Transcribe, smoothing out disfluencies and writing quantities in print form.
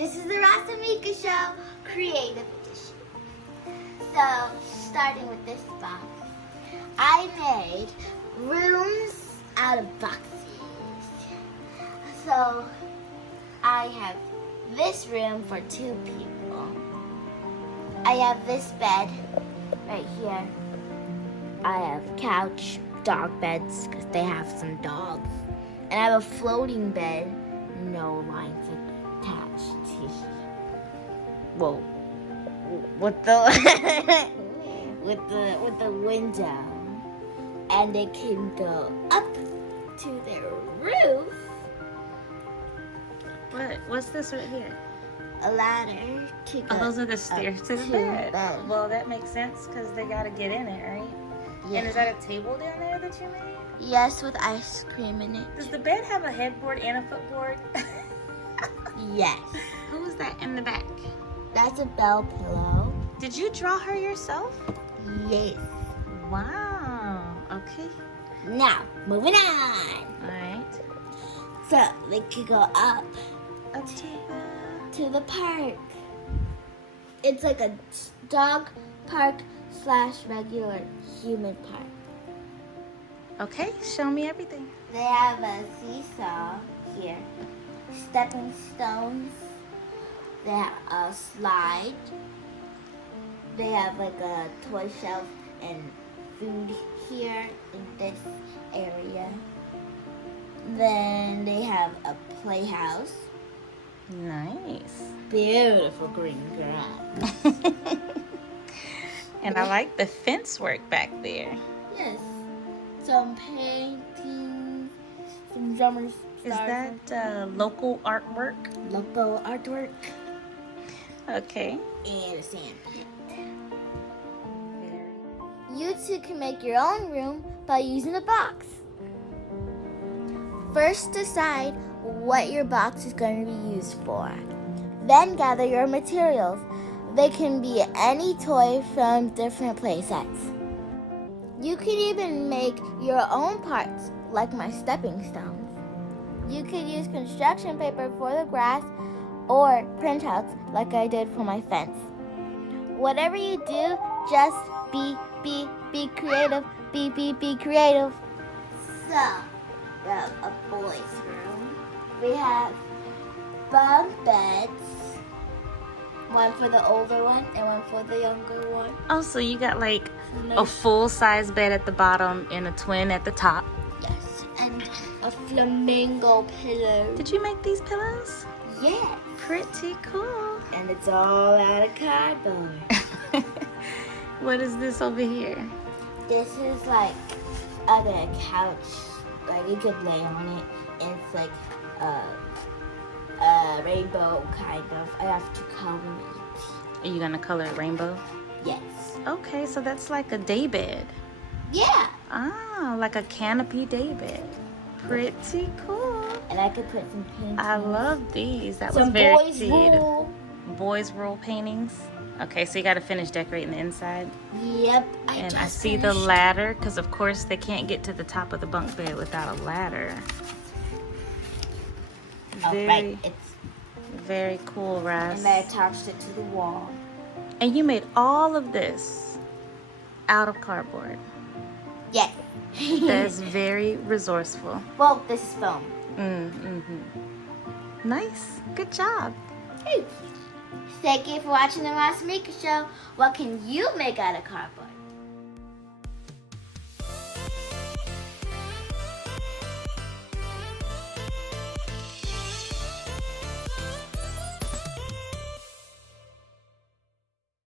This is the Ras Amicah Show Creative Edition. So, starting with this box, I made rooms out of boxes. So, I have this room for 2 people. I have this bed right here. I have couch, dog beds, because they have some dogs. And I have a floating bed, no lines attached. Whoa. With the with the window. And it can go up to their roof. What's this right here? A ladder to go. Oh, those are the stairs to the bed. Well, that makes sense because they gotta get in it, right? Yeah. And is that a table down there that you made? Yes, with ice cream in it. Does the bed have a headboard and a footboard? Yes. Who is that in the back? That's a bell pillow. Did you draw her yourself? Yes. Wow. Okay. Now, moving on. All right. So, they could go up Up to the park. It's like a dog park / regular human park. Okay, show me everything. They have a seesaw here, stepping stones. They have a slide. They have like a toy shelf and food here in this area. Then they have a playhouse. Nice. Beautiful green grass. And I like the fence work back there. Yes. Some paintings, some drummers. Is that local artwork? Local artwork. Okay. And a sand pit. You too can make your own room by using a box. First, decide what your box is going to be used for. Then gather your materials. They can be any toy from different play sets. You can even make your own parts, like my stepping stones. You could use construction paper for the grass or printouts like I did for my fence. Whatever you do, just be creative. Be creative. So, we have a boys' room. We have bunk beds. One for the older one and one for the younger one. Oh, so you got like a full-size bed at the bottom and a twin at the top. Yes, and a flamingo pillow. Did you make these pillows? Yeah. Pretty cool. And it's all out of cardboard. What is this over here? This is like a couch. Like you could lay on it. And it's like a rainbow kind of. I have to color it. Are you gonna color it rainbow? Yes. Okay, so that's like a day bed. Yeah. Ah, like a canopy day bed. Pretty cool. And I could put some paintings. I love these. That Some was very boys' cute. rule. Boys' rule paintings. Okay, so you got to finish decorating the inside. Yep. And I see the ladder, because of course they can't get to the top of the bunk bed without a ladder. Right. It's Very cool, Ras. and I attached it to the wall. And you made all of this out of cardboard. Yes. That's very resourceful. Well, this is foam. Nice. Good job. Thank you for watching the Ras Amicah Show. What can you make out of cardboard?